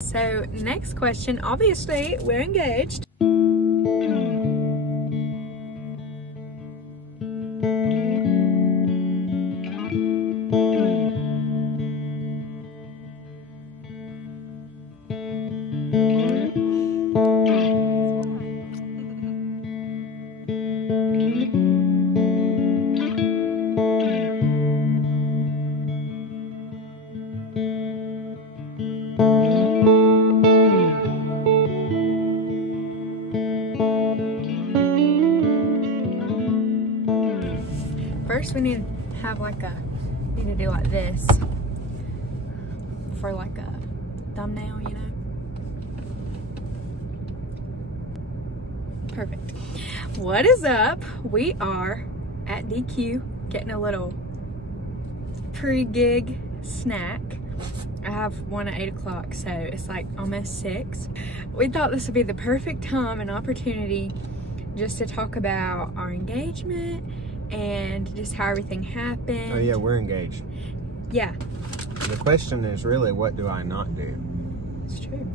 So next question, obviously we're engaged. First we need to have like need to do like this for like a thumbnail, you know? Perfect. What is up? We are at DQ getting a little pre-gig snack. I have one at 8 o'clock, so it's like almost 6. We thought this would be the perfect time and opportunity just to talk about our engagement and just how everything happened. Oh yeah, we're engaged. Yeah. The question is really, what do I not do? It's true.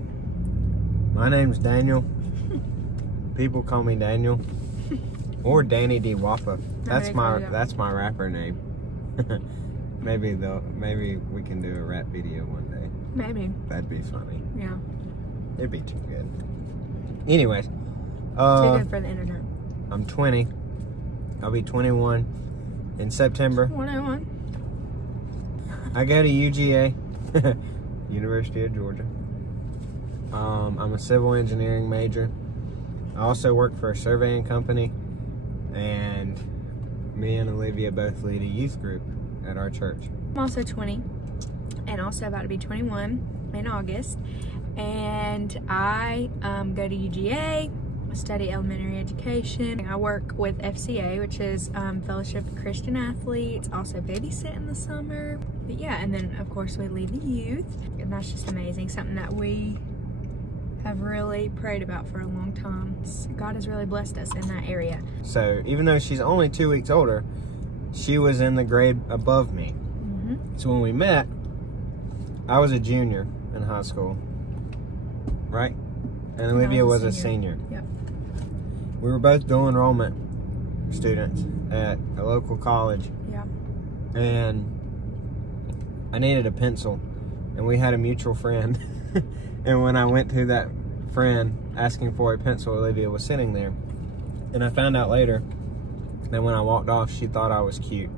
My name's Daniel. People call me Daniel. Or Danny D. Wappa. That's my rapper name. Maybe we can do a rap video one day. Maybe. That'd be funny. Yeah. It'd be too good. Anyways. Too good for the internet. I'm 20. I'll be 21 in September. 101. I go to UGA, University of Georgia. I'm a civil engineering major. I also work for a surveying company, and me and Olivia both lead a youth group at our church. I'm also 20 and also about to be 21 in August, and I go to UGA. Study elementary education. I work with FCA, which is Fellowship of Christian Athletes, also babysit in the summer. But yeah, and then of course we lead the youth, and that's just amazing, something that we have really prayed about for a long time. God has really blessed us in that area. So even though she's only 2 weeks older, she was in the grade above me. So when we met, I was a junior in high school, right? And Olivia was a senior. Yep. We were both dual enrollment students at a local college. Yeah. And I needed a pencil, and we had a mutual friend. And when I went to that friend asking for a pencil, Olivia was sitting there. And I found out later that when I walked off, she thought I was cute.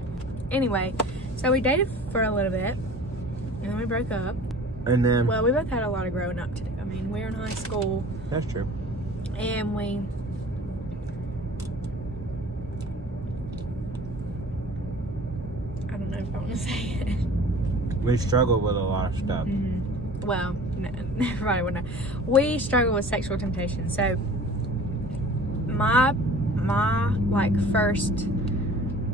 Anyway, so we dated for a little bit, and then we broke up. And then... Well, we both had a lot of growing up to do. I mean, we were in high school. That's true. And we... I don't know if I want to say it. We struggled with a lot of stuff. Well, no, everybody would know. We struggle with sexual temptation. So, my like first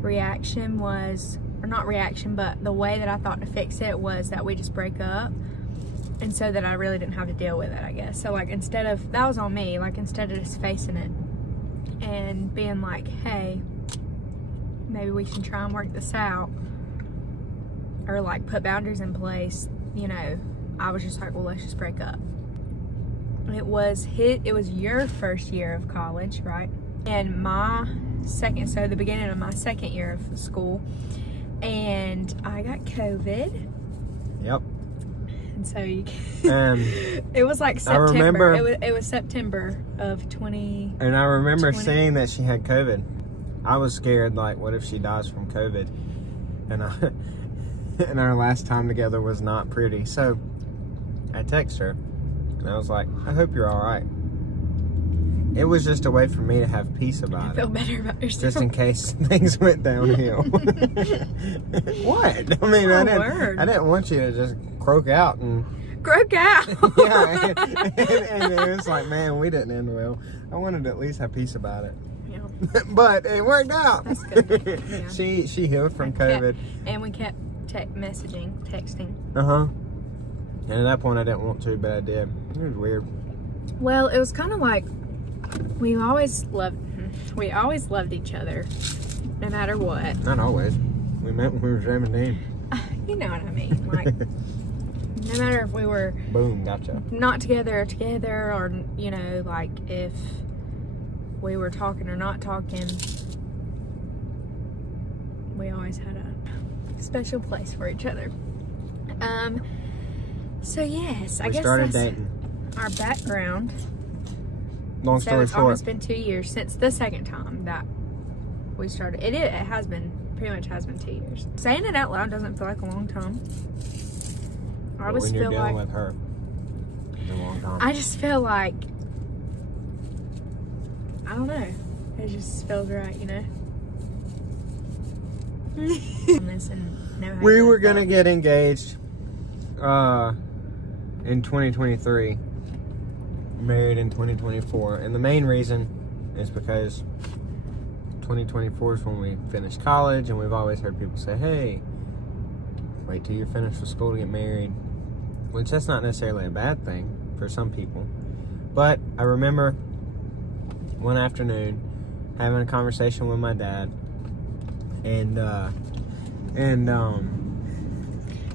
reaction was, or not reaction, but the way that I thought to fix it was that we just break up. And so that I really didn't have to deal with it, I guess. So like instead of, that was on me, like instead of just facing it and being like, hey, maybe we should try and work this out, or like put boundaries in place, you know, I was just like, well, let's just break up. It was your first year of college, right? And so the beginning of my second year of school, and I got COVID. Yep. And so you can, it was like September. It was September of 20. And I remember seeing that she had COVID. I was scared, like, what if she dies from COVID? And our last time together was not pretty. So I texted her, and I was like, I hope you're all right. It was just a way for me to have peace about it. Feel better about yourself. Just in case things went downhill. What? I mean, I didn't want you to just croak out and... Croak out? Yeah, and it was like, man, we didn't end well. I wanted to at least have peace about it. Yeah. But it worked out. That's good. Yeah. She healed from COVID. And we kept texting. Uh-huh. And at that point, I didn't want to, but I did. It was weird. Well, it was kind of like, we always loved each other, no matter what. Not always. We met when we were 17. You know what I mean. Like, No matter if we were Boom, gotcha. not together or together, or, you know, like if we were talking or not talking, we always had a special place for each other. So yes, I guess we started that's dating. our background. Long So story it's short, almost been 2 years since the second time that we started. It has been, pretty much has been 2 years. Saying it out loud doesn't feel like a long time. I but just when you're feel dealing like with her, it's a long time. I just feel like, I don't know. It just feels right, you know. We were gonna get engaged in 2023, married in 2024, and the main reason is because 2024 is when we finished college, and we've always heard people say, hey, wait till you're finished with school to get married, which that's not necessarily a bad thing for some people. But I remember one afternoon having a conversation with my dad, and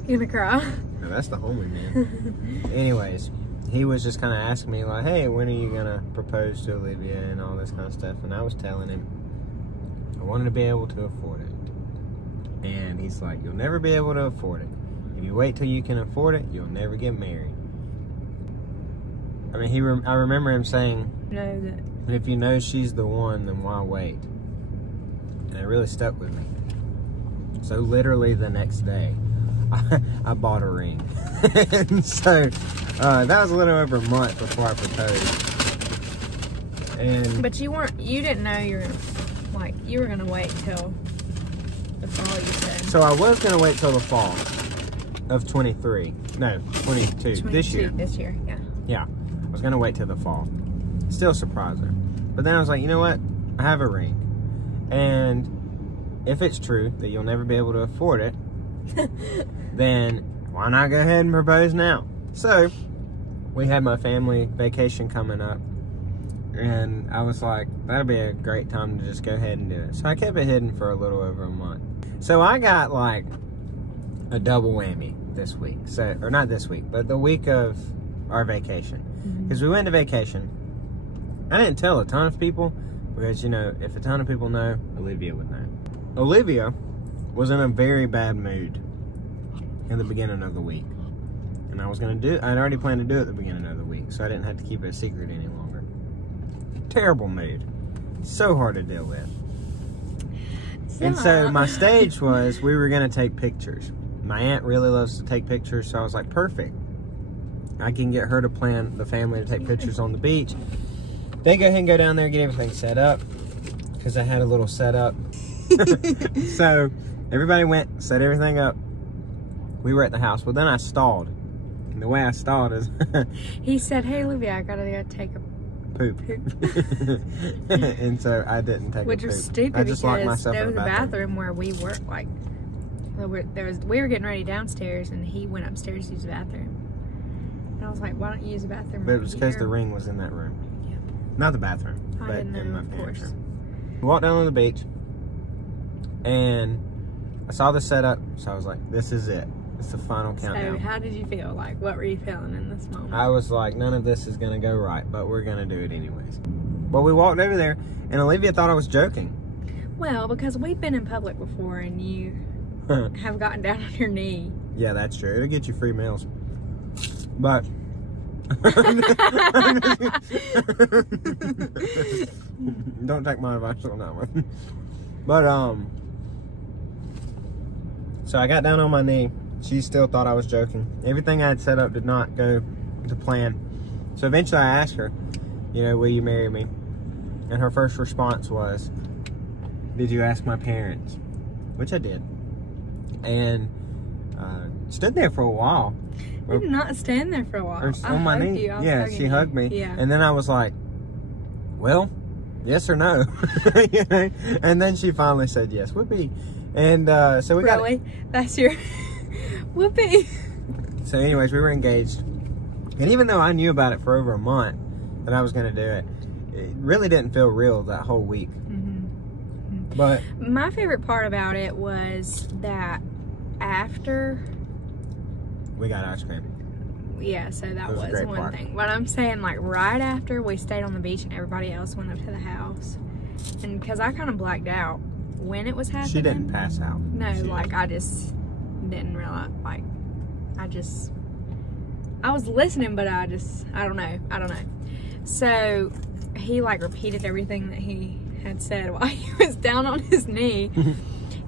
you gonna cry? no, that's the homie, man. Anyways, he was just kind of asking me like, hey, when are you gonna propose to Olivia and all this kind of stuff, and I was telling him I wanted to be able to afford it, and he's like, you'll never be able to afford it. If you wait till you can afford it, you'll never get married. I mean, I remember him saying, know that if you know she's the one, then why wait? And it really stuck with me. So literally the next day, I bought a ring. And so that was a little over a month before I proposed. And but you didn't know you were gonna wait till the fall, you said. so I was gonna wait till the fall of 23. No, 22. This year. This year, yeah. Yeah. I was gonna wait till the fall. Still surprise her. But then I was like, you know what? I have a ring. And if it's true that you'll never be able to afford it, then why not go ahead and propose now? So we had my family vacation coming up, and I was like, that'd be a great time to just go ahead and do it. So I kept it hidden for a little over a month. So I got like a double whammy this week. So, or not this week, but the week of our vacation. Because we went to vacation. I didn't tell a ton of people because, you know, if a ton of people know, Olivia would know. Olivia was in a very bad mood in the beginning of the week. And I'd already planned to do it at the beginning of the week, so I didn't have to keep it a secret any longer. Terrible mood. So hard to deal with. And so my stage was, we were going to take pictures. My aunt really loves to take pictures, so I was like, perfect. I can get her to plan the family to take pictures on the beach. They go ahead and go down there, get everything set up, because I had a little setup. So everybody went, set everything up. We were at the house. Well, then I stalled. And the way I stalled is he said, hey, Olivia, I gotta go take a poop. And so I didn't take a poop. Which was stupid, I just locked because myself there in was the a bathroom. bathroom where we were, like, we were getting ready downstairs, and he went upstairs to use the bathroom. And I was like, why don't you use the bathroom? But it was because the ring was in that room. Yeah. Not the bathroom, I but didn't in know, my of parents' course. room. We walked down on the beach, and I saw the setup, so I was like, this is it. It's the final countdown. So how did you feel? Like, what were you feeling in this moment? I was like, none of this is going to go right, but we're going to do it anyways. Well, we walked over there, and Olivia thought I was joking. Well, because we've been in public before, and you have gotten down on your knee. Yeah, that's true. It'll get you free meals. But don't take my advice on that one. But so I got down on my knee. She still thought I was joking. Everything I had set up did not go to plan. So eventually I asked her, you know, will you marry me? And her first response was, did you ask my parents? Which I did. And stood there for a while. You did not stand there for a while. On my knee. Yeah, she hugged me. Yeah. And then I was like, well, yes or no? You know? And then she finally said yes. Whoopee. And so we really? That's your whoopee. So anyways, we were engaged. And even though I knew about it for over a month that I was going to do it, it really didn't feel real that whole week. But my favorite part about it was that after we got ice cream. yeah, so that was a was great one part. thing. But I'm saying, like, right after we stayed on the beach and everybody else went up to the house, and because I kind of blacked out when it was happening. She didn't pass out. No, She like, I just didn't realize, like, I was listening, but I don't know. So he, like, repeated everything that he had said while he was down on his knee.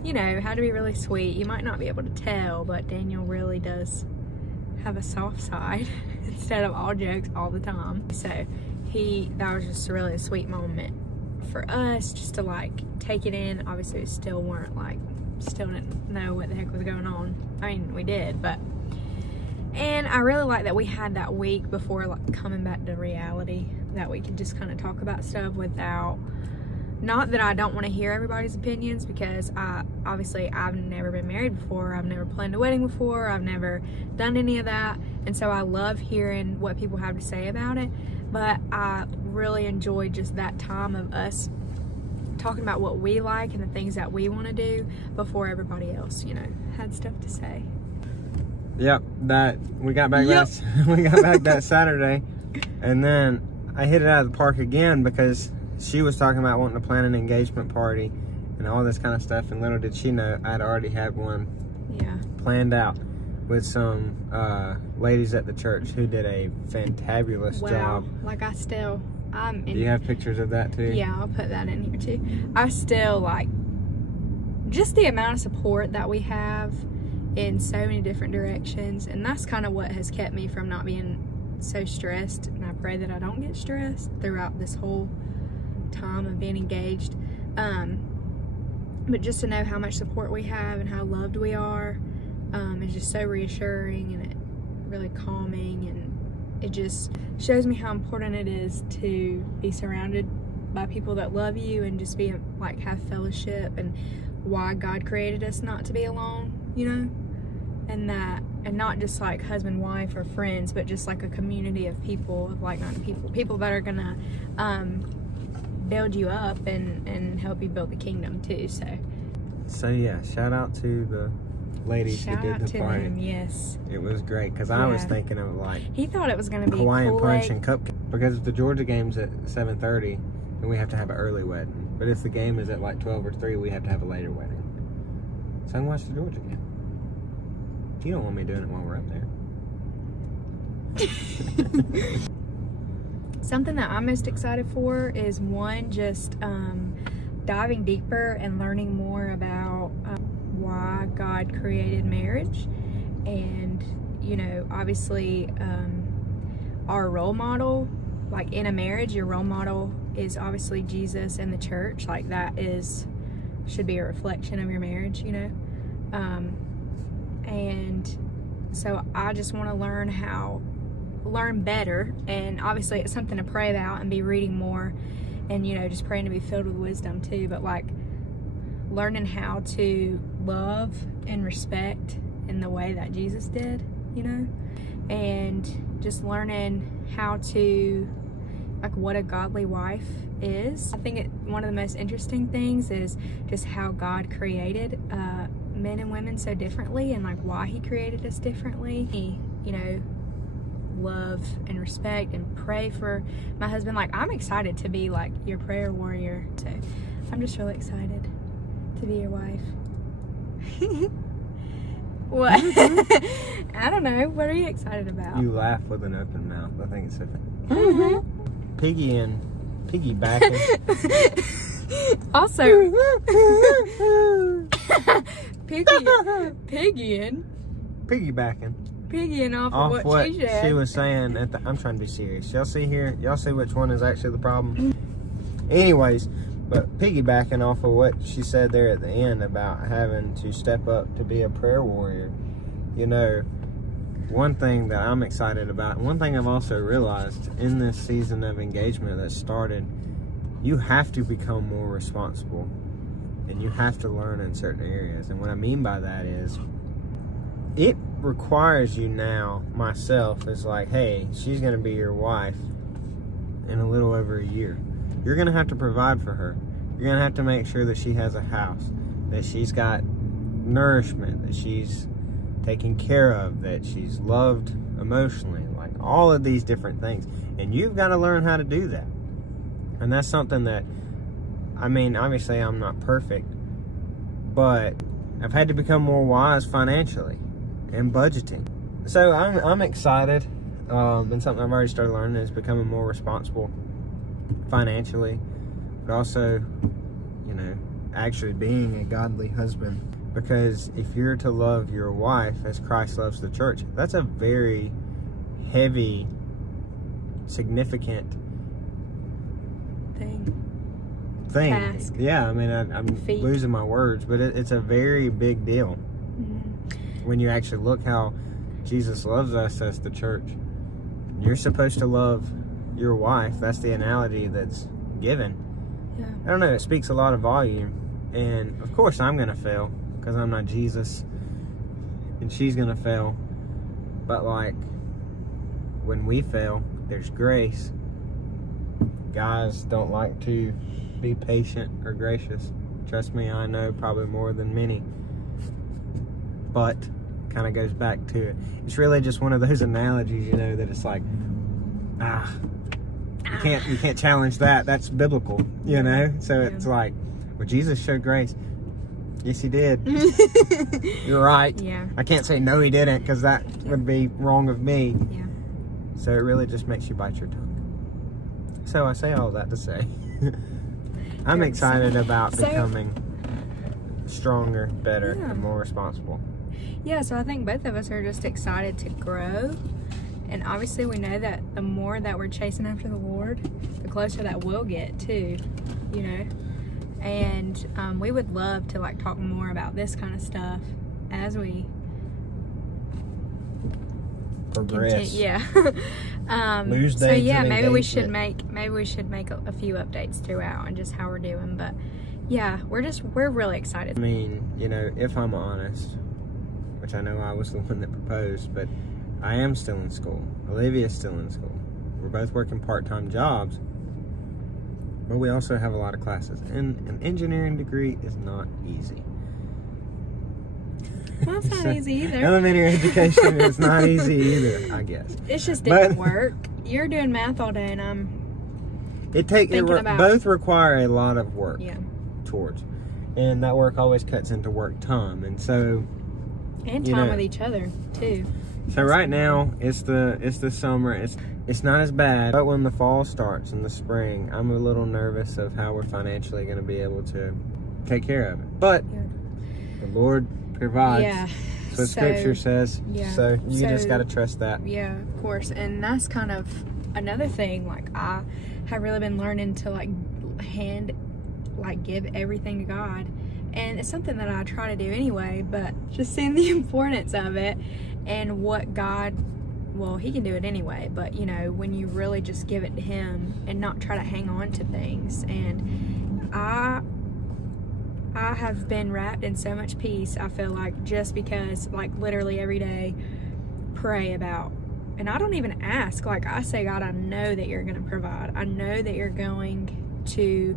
You know, had to be really sweet. You might not be able to tell, but Daniel really does have a soft side instead of all jokes all the time. So that was just really a sweet moment for us, just to like take it in. Obviously we still didn't know what the heck was going on. I mean, we did, but, and I really like that we had that week before, like, coming back to reality, that we could just kind of talk about stuff without, not that I don't want to hear everybody's opinions, because I've never been married before, I've never planned a wedding before, I've never done any of that, and so I love hearing what people have to say about it. But I really enjoyed just that time of us talking about what we like and the things that we want to do before everybody else, you know, had stuff to say. Yep, we got back that Saturday, and then I hit it out of the park again because she was talking about wanting to plan an engagement party and all this kind of stuff, and little did she know I'd already had one planned out with some ladies at the church who did a fantabulous job. Like, Do you have pictures of that too? Yeah, I'll put that in here too. I still, like, just the amount of support that we have in so many different directions, and that's kind of what has kept me from not being so stressed, and I pray that I don't get stressed throughout this whole time of being engaged. But just to know how much support we have and how loved we are is just so reassuring, and it really calming, and it just shows me how important it is to be surrounded by people that love you and just be, like, have fellowship, and why God created us not to be alone, you know, and not just like husband, wife, or friends, but just like a community of people, of like-minded people that are gonna build you up and help you build the kingdom too. So yeah, shout out to the ladies who did the party. Them, yes, it was great, because I was thinking of, like, he thought it was gonna be Hawaiian cool, punch and cupcake, because if the Georgia game's at 7:30, then we have to have an early wedding. But if the game is at like 12 or 3, we have to have a later wedding, so I can watch the Georgia game. You don't want me doing it while we're up there. Something that I'm most excited for is, one, just diving deeper and learning more about why God created marriage. And, you know, obviously our role model, like in a marriage, your role model is obviously Jesus and the church. Like, that should be a reflection of your marriage, you know. And so I just want to learn better, and obviously it's something to pray about and be reading more, and, you know, just praying to be filled with wisdom too, but, like, learning how to love and respect in the way that Jesus did, you know, and just learning how to, like, what a godly wife is. I think one of the most interesting things is just how God created men and women so differently, and, like, why he created us differently. He, you know, love and respect and pray for my husband. Like, I'm excited to be, like, your prayer warrior, so I'm just really excited to be your wife. What? I don't know, what are you excited about? You laugh with an open mouth. I think it's so funny. Piggybacking. Also, pigging off what she said. She was saying I'm trying to be serious. Y'all see here? Y'all see which one is actually the problem? Anyways, but piggybacking off of what she said there at the end about having to step up to be a prayer warrior, you know, one thing that I'm excited about, one thing I've also realized in this season of engagement that started, you have to become more responsible, and you have to learn in certain areas. And what I mean by that is, it requires you now, myself, is like, hey, she's going to be your wife in a little over a year. You're going to have to provide for her. You're going to have to make sure that she has a house, that she's got nourishment, that she's taken care of, that she's loved emotionally, like all of these different things. And you've got to learn how to do that. And that's something that, I mean, obviously I'm not perfect, but I've had to become more wise financially and budgeting. So I'm excited, and something I've already started learning is becoming more responsible financially, but also, you know, actually being a godly husband. Because if you're to love your wife as Christ loves the church, that's a very heavy, significant thing. Task. Yeah, I mean, I'm losing my words, but it's a very big deal. Mm-hmm. When you actually look how Jesus loves us as the church. You're supposed to love your wife. That's the analogy that's given. Yeah. I don't know, it speaks a lot of volume. And of course I'm going to fail, because I'm not Jesus. And she's going to fail. But like, when we fail, there's grace. Guys don't like to be patient or gracious. Trust me, I know probably more than many. But kind of goes back to it. It's really just one of those analogies, you know, that it's like, you can't challenge that. That's biblical, you know. So it's like, well, Jesus showed grace. Yes, he did. You're right. Yeah. I can't say no, he didn't, because that would be wrong of me. Yeah. So it really just makes you bite your tongue. So I say all that to say, I'm excited about becoming stronger, better, and more responsible. Yeah, so I think both of us are just excited to grow. And obviously we know that the more that we're chasing after the Lord, the closer that we'll get too, you know. And we would love to like talk more about this kind of stuff as we progress. Yeah. Lose days. So yeah, maybe we should make a few updates throughout and just how we're doing. But yeah, we're really excited. I mean, you know, if I'm honest, which I know I was the one that proposed, but I am still in school. Olivia's still in school. We're both working part-time jobs, but we also have a lot of classes. And an engineering degree is not easy. Well, it's not easy either. Elementary education is not easy either, I guess. It's just different work. You're doing math all day, and I'm both require a lot of work towards. And that work always cuts into work time. And so... And time with each other, too. So right now, it's the summer. It's not as bad. But when the fall starts in the spring, I'm a little nervous of how we're financially going to be able to take care of it. But the Lord provides. Yeah. That's what Scripture says. Yeah. So you just got to trust that. Yeah, of course. And that's kind of another thing. Like, I have really been learning to give everything to God. And it's something that I try to do anyway, but just seeing the importance of it and what God, well, he can do it anyway, but you know, when you really just give it to him and not try to hang on to things. And I have been wrapped in so much peace, I feel like, just because, like, literally every day pray about, and I don't even ask, like, I say, God, I know that you're going to provide. I know that you're going to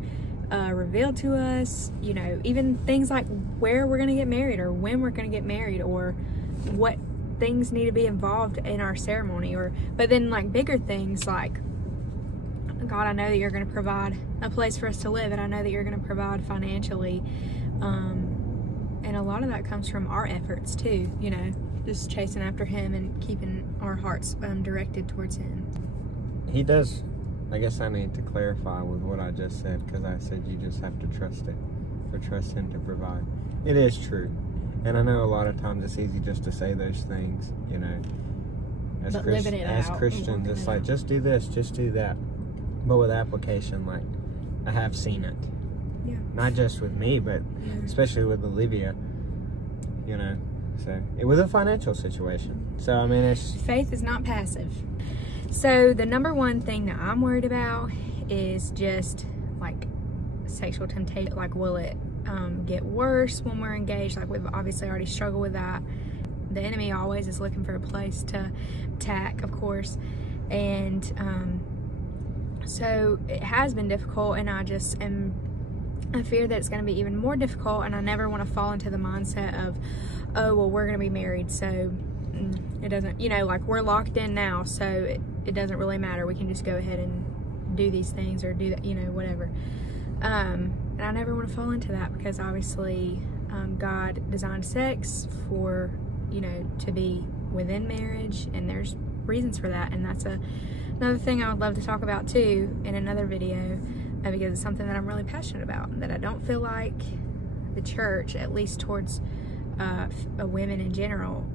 reveal to us, you know, even things like where we're going to get married or when we're going to get married or what things need to be involved in our ceremony, but then like bigger things like, God, I know that you're going to provide a place for us to live, and I know that you're going to provide financially, and a lot of that comes from our efforts too, you know, just chasing after him and keeping our hearts directed towards him. He does. I guess I need to clarify with what I just said, because I said you just have to trust it, or trust him to provide. It is true. And I know a lot of times it's easy just to say those things, you know. As Christians, it's like, just do this, just do that. But with application, like, I have seen it. Yeah. Not just with me, but especially with Olivia, you know. So, it was a financial situation. So, I mean, faith is not passive. So the number one thing that I'm worried about is just like sexual temptation. Like, will it get worse when we're engaged? Like, we've obviously already struggled with that. The enemy always is looking for a place to attack, of course. And so it has been difficult, and I fear that it's going to be even more difficult, and I never want to fall into the mindset of, oh, well, we're going to be married, so it doesn't, you know, like we're locked in now, so it doesn't really matter. We can just go ahead and do these things or do that, you know, whatever. And I never want to fall into that, because obviously God designed sex for, you know, to be within marriage, and there's reasons for that. And that's another thing I would love to talk about too in another video, because it's something that I'm really passionate about, that I don't feel like the church, at least towards women in general,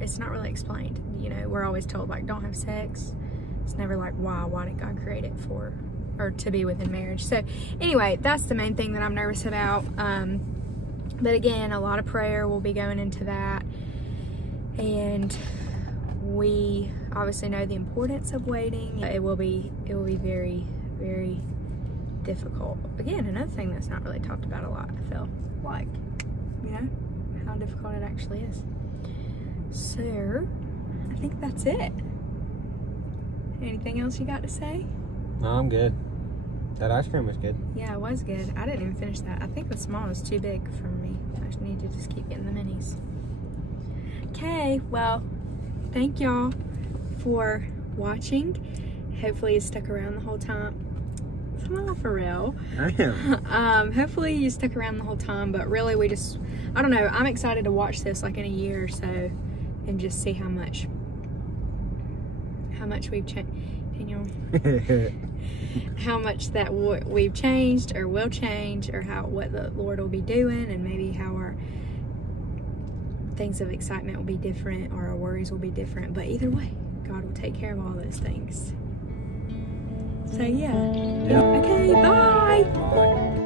it's not really explained. You know, we're always told, like, don't have sex. It's never like, why did God create it for, or to be within marriage? So anyway, that's the main thing that I'm nervous about. But again, a lot of prayer will be going into that, and we obviously know the importance of waiting. It will be very, very difficult. Again, another thing that's not really talked about a lot, I feel like, you know, how difficult it actually is. So I think that's it. Anything else you got to say? No, I'm good. That ice cream was good. Yeah, it was good. I didn't even finish that. I think the small is too big for me. I just need to just keep getting the minis. Okay, well, thank y'all for watching. Hopefully you stuck around the whole time. Smile for real. I am. Hopefully you stuck around the whole time, but really I don't know, I'm excited to watch this like in a year or so and just see how much we've changed. How much that we've changed or will change, or what the Lord will be doing, and maybe how our things of excitement will be different, or our worries will be different. But either way, God will take care of all those things. So yeah. Okay, bye.